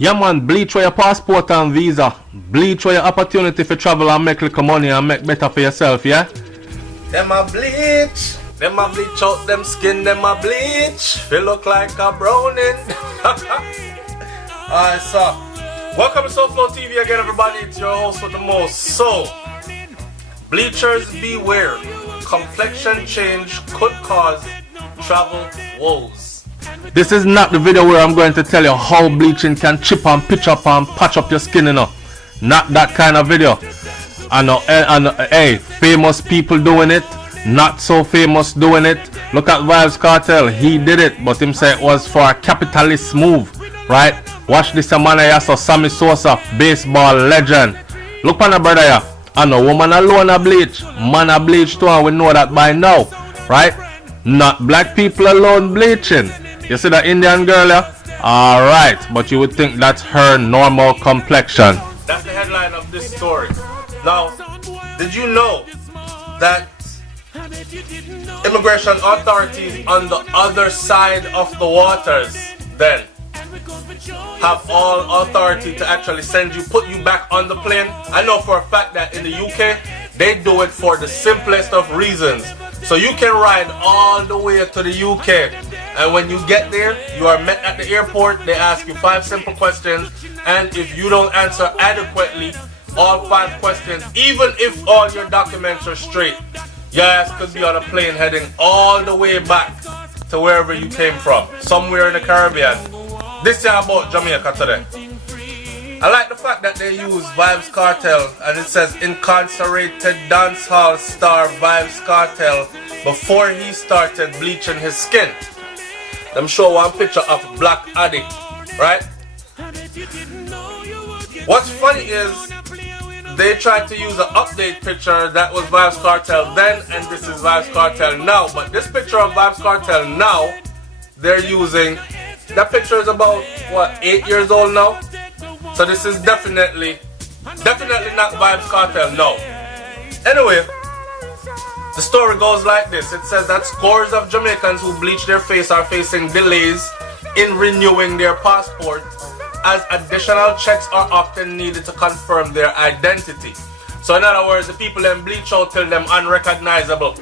Yeah man, bleach for your passport and visa. Bleach for your opportunity for travel and make little money and make better for yourself, yeah? Them a bleach. Them a bleach out them skin, them a bleach. They look like a browning. Alright, so welcome to Soulflow TV again, everybody. It's your host with the most. So, bleachers beware. Complexion change could cause travel woes. This is not the video where I'm going to tell you how bleaching can chip and pitch up and patch up your skin, you know. Not that kind of video. Hey, famous people doing it, not so famous doing it. Look at Vybz Kartel, he did it, but him say it was for a capitalist move, right? Watch this man here, so Sammy Sosa, baseball legend. Look on the brother here, and a woman alone a bleach, man a bleach too, and we know that by now, right? Not black people alone bleaching. You see the Indian girl here? Alright, but you would think that's her normal complexion. That's the headline of this story. Now, did you know that immigration authorities on the other side of the waters then have all authority to actually put you back on the plane? I know for a fact that in the UK, they do it for the simplest of reasons. So you can ride all the way to the UK, and when you get there, you are met at the airport. They ask you 5 simple questions, and if you don't answer adequately all 5 questions, even if all your documents are straight, your ass could be on a plane heading all the way back to wherever you came from, somewhere in the Caribbean. This is about Jamaica today. I like the fact that they use Vybz Kartel, and it says incarcerated dancehall star Vybz Kartel before he started bleaching his skin. Them show one picture of Black Addict, right? What's funny is they tried to use an update picture that was Vybz Kartel then, and this is Vybz Kartel now. But this picture of Vybz Kartel now, they're using, that picture is about, what, 8 years old now? So this is definitely not Vybz Kartel, no. Anyway, the story goes like this. It says that scores of Jamaicans who bleach their face are facing delays in renewing their passport, as additional checks are often needed to confirm their identity. So in other words, the people then bleach out till them unrecognizable.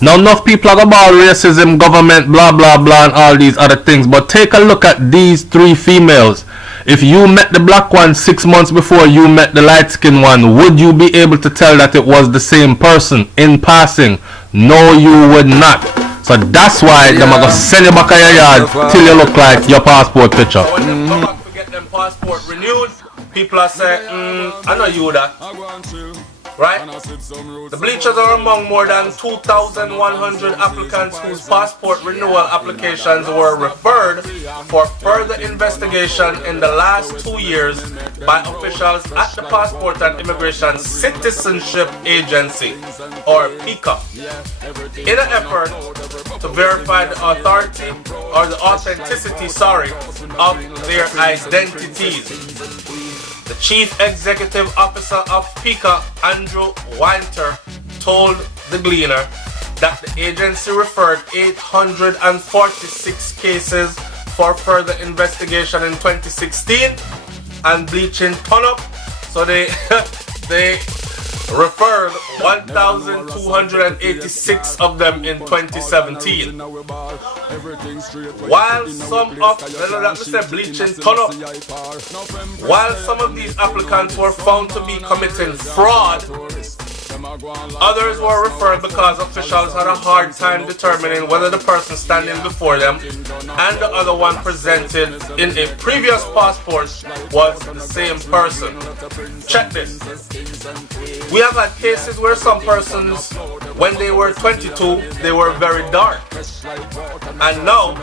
Now enough people talk about racism, government, blah blah blah and all these other things, but take a look at these 3 females. If you met the black one 6 months before you met the light skinned one, would you be able to tell that it was the same person in passing? No, you would not. So that's why they're gonna send you back to your yard till you look like your passport picture. So when them come back to get them passport renewed, people are saying, I know you that. Right? The bleachers are among more than 2,100 applicants whose passport renewal applications were referred for further investigation in the last 2 years by officials at the Passport and Immigration Citizenship Agency, or PICA, in an effort to verify the authority or the authenticity, of their identities. The Chief Executive Officer of PICA, Andrew Winter, told the Gleaner that the agency referred 846 cases for further investigation in 2016 and bleaching ton up. So they referred 1,286 of them in 2017. While some of these applicants were found to be committing fraud, others were referred because officials had a hard time determining whether the person standing before them and the other one presented in a previous passport was the same person. Check this. We have had cases where some persons, when they were 22, they were very dark. And now,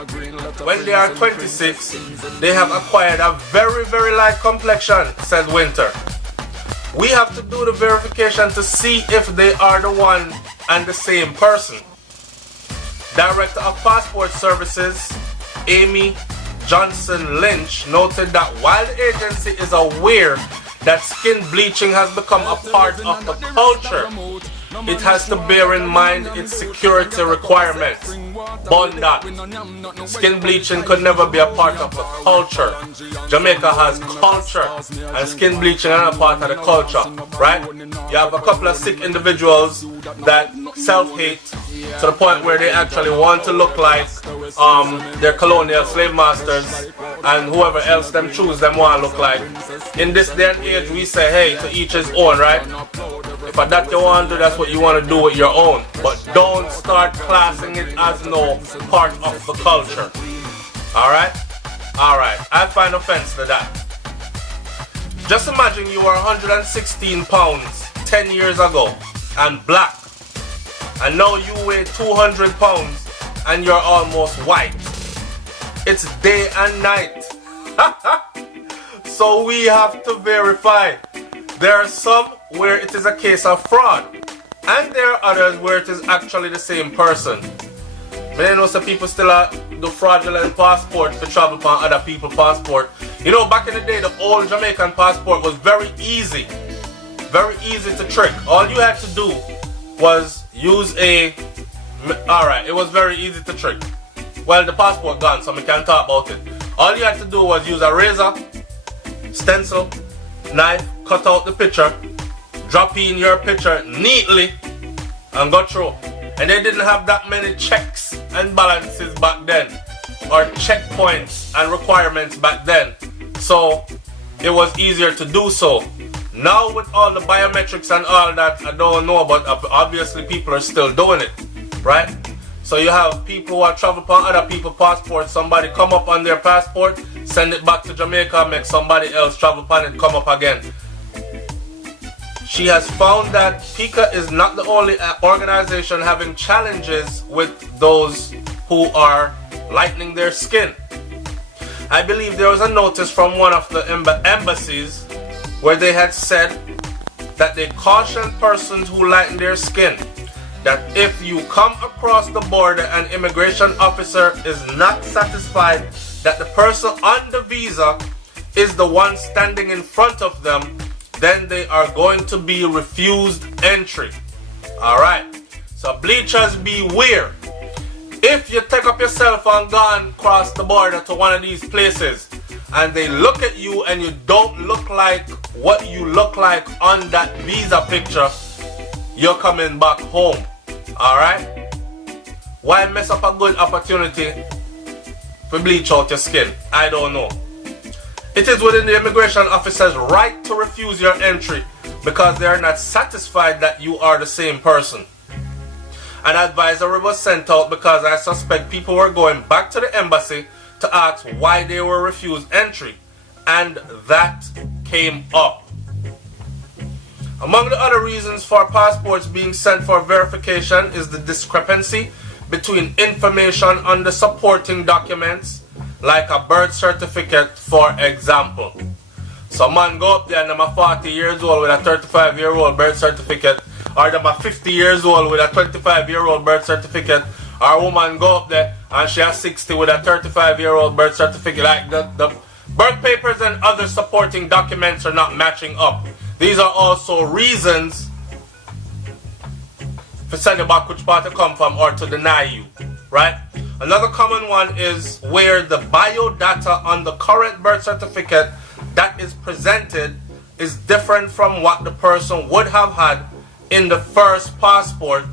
when they are 26, they have acquired a very, very light complexion, said Winter. We have to do the verification to see if they are the one and the same person. Director of Passport Services, Amy Johnson Lynch, noted that while the agency is aware that skin bleaching has become a part of the culture, it has to bear in mind its security requirements. Bond that. Skin bleaching could never be a part of the culture. Jamaica has culture, and skin bleaching is not a part of the culture, right? You have a couple of sick individuals that self-hate to the point where they actually want to look like their colonial slave masters and whoever else them choose them want to look like. In this day and age, we say, hey, to each his own, right? If that you want to do, that's what you want to do with your own. But don't start classing it as no part of the culture. Alright? Alright. I find offense to that. Just imagine you were 116 pounds 10 years ago and black. And now you weigh 200 pounds and you're almost white. It's day and night. So we have to verify. There are some where it is a case of fraud, and there are others where it is actually the same person. But you know some people still do fraudulent passport to travel upon other people's passport. You know, back in the day, the old Jamaican passport was very easy to trick. All you had to do was use it was very easy to trick. Well, the passport gone, so we can't talk about it. All you had to do was use a razor, stencil, knife, cut out the picture, drop in your picture neatly, and go through. And they didn't have that many checks and balances back then, or checkpoints and requirements back then. So it was easier to do so. Now with all the biometrics and all that, I don't know, but obviously people are still doing it, right? So you have people who are traveling upon other people's passports. Somebody come up on their passport, send it back to Jamaica, make somebody else travel upon it, come up again. She has found that PICA is not the only organization having challenges with those who are lightening their skin. I believe there was a notice from one of the embassies where they had said that they caution persons who lighten their skin that if you come across the border and immigration officer is not satisfied that the person on the visa is the one standing in front of them, then they are going to be refused entry. Alright, so bleachers beware. If you take up yourself and go and cross the border to one of these places and they look at you and you don't look like what you look like on that visa picture, you're coming back home. Alright? Why mess up a good opportunity to bleach out your skin? I don't know. It is within the immigration officer's right to refuse your entry because they are not satisfied that you are the same person. An advisory was sent out because I suspect people were going back to the embassy to ask why they were refused entry, and that came up. Among the other reasons for passports being sent for verification is the discrepancy between information on the supporting documents, like a birth certificate, for example. Some man go up there and I'm 40 years old with a 35-year-old birth certificate, or them 50 years old with a 25-year-old birth certificate, or a woman go up there and she has 60 with a 35-year-old birth certificate. Like the birth papers and other supporting documents are not matching up. These are also reasons for sending back which part to come from or to deny you, right? Another common one is where the biodata on the current birth certificate that is presented is different from what the person would have had in the first passport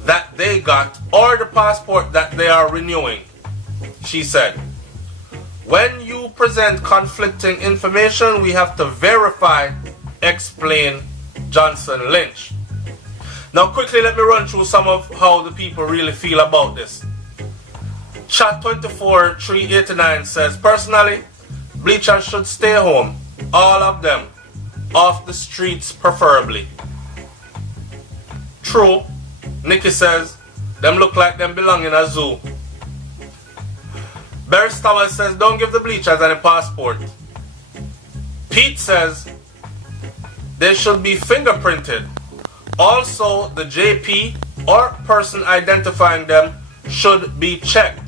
that they got or the passport that they are renewing. She said, when you present conflicting information, we have to verify, explain Johnson Lynch. Now quickly let me run through some of how the people really feel about this. Chat 24389 says, personally, bleachers should stay home, all of them, off the streets preferably. True. Nikki says, them look like them belong in a zoo. Barry Stowell says, don't give the bleachers any passport. Pete says, they should be fingerprinted. Also, the JP or person identifying them should be checked.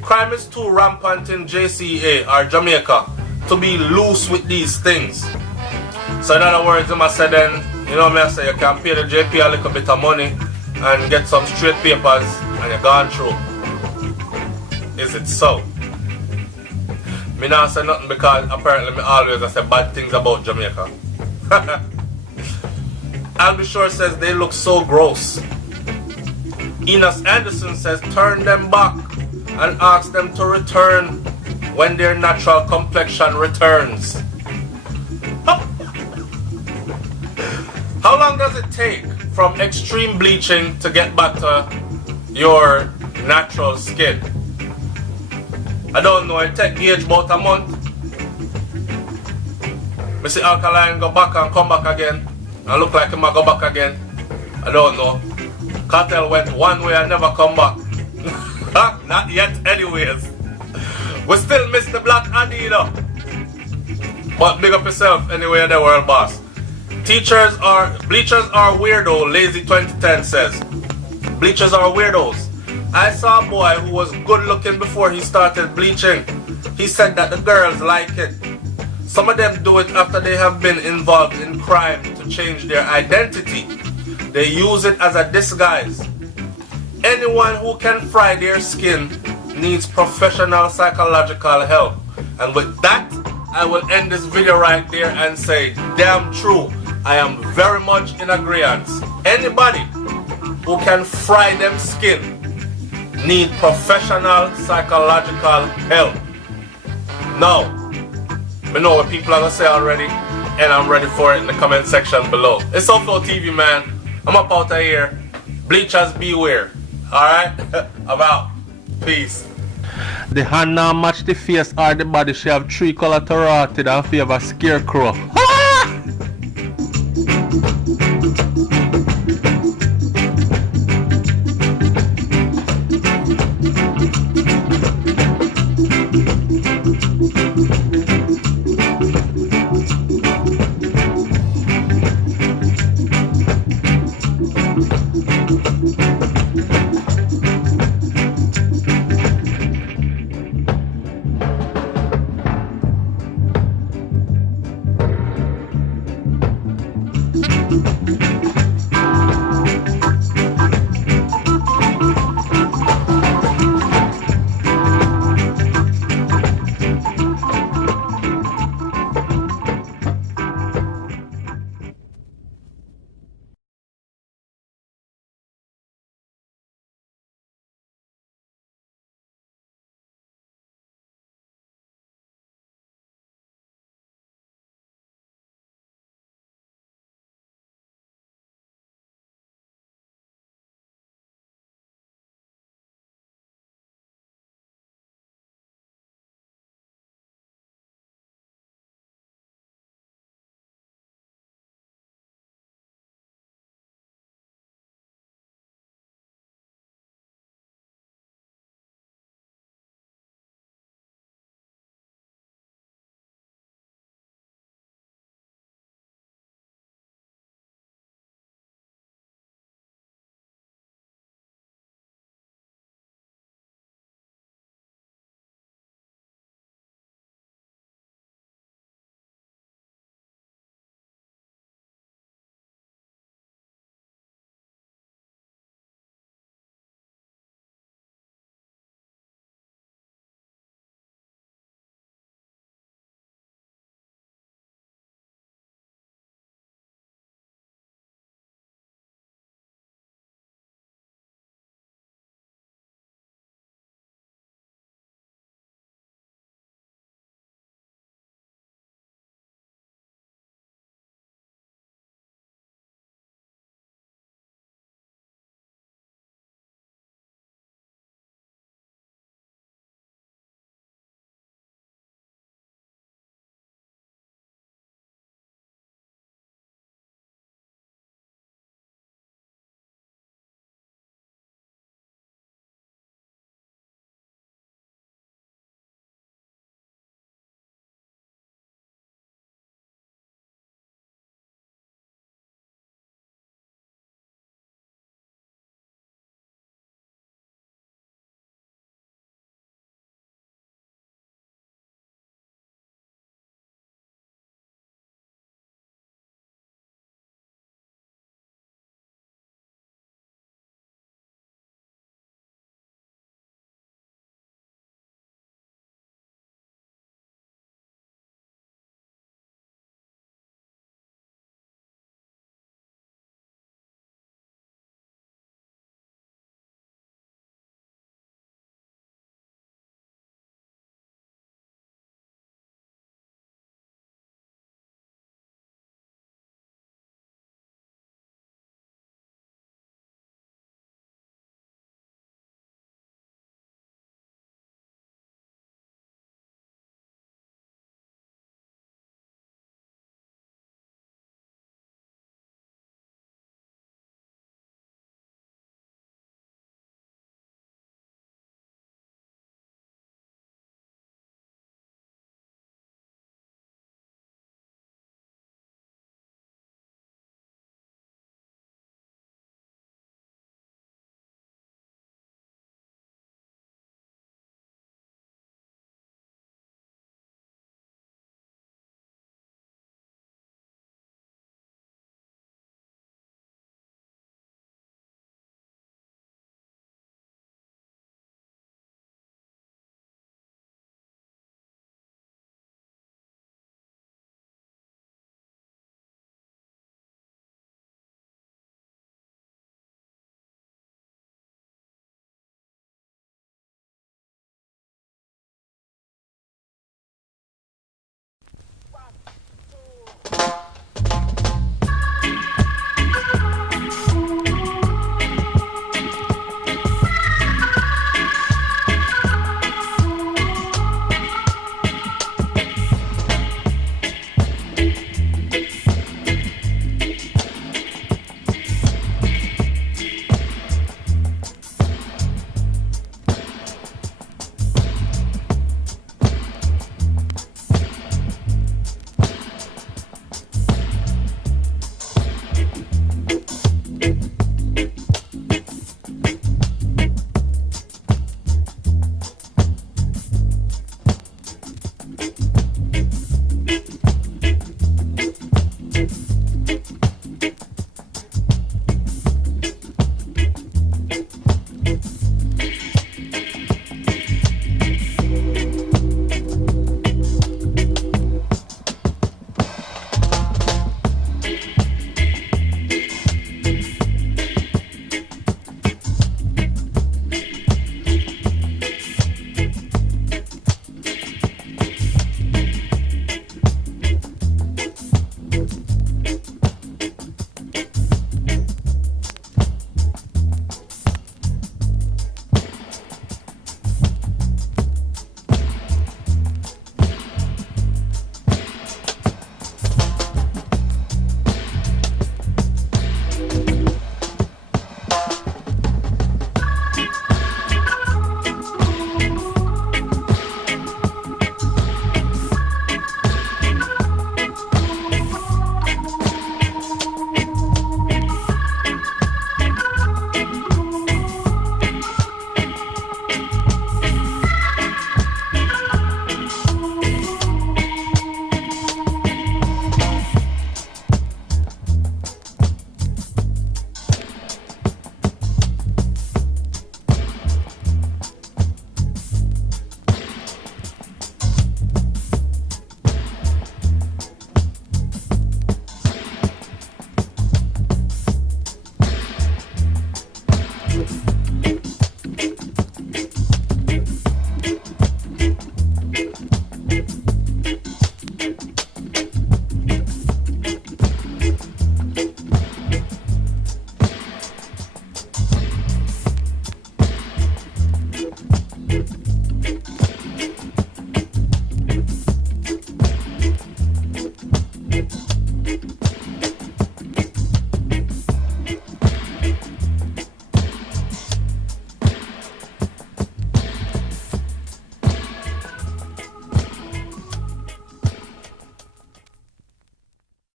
Crime is too rampant in JCA or Jamaica to be loose with these things. So in other words, I must say then, You know me I say you can pay the JP a little bit of money and get some straight papers and you're gone through. Is it so? Me not say nothing because apparently me always I say bad things about Jamaica. Albie Shore says they look so gross. Enos Anderson says turn them back and ask them to return when their natural complexion returns. How long does it take from extreme bleaching to get back to your natural skin? I don't know, it takes age about a month. We see Alkaline go back and come back again and look like him go back again. I don't know. Cartel went one way and never come back. Not yet anyways. We still miss the black Adidas. But big up yourself anyway, the world boss. Bleachers are weirdo, Lazy 2010 says. Bleachers are weirdos. I saw a boy who was good looking before he started bleaching. He said that the girls like it. Some of them do it after they have been involved in crime to change their identity. They use it as a disguise. Anyone who can fry their skin needs professional psychological help. And with that, I will end this video right there and say, damn true. I am very much in agreement. Anybody who can fry them skin need professional psychological help. Now, we know what people are gonna say already, and I'm ready for it in the comment section below. It's Upload TV, man. I'm up out of here. Bleachers beware. Alright? I'm out. Peace. The hand now match the face or the body. She have 3 color to rotted and favor scarecrow.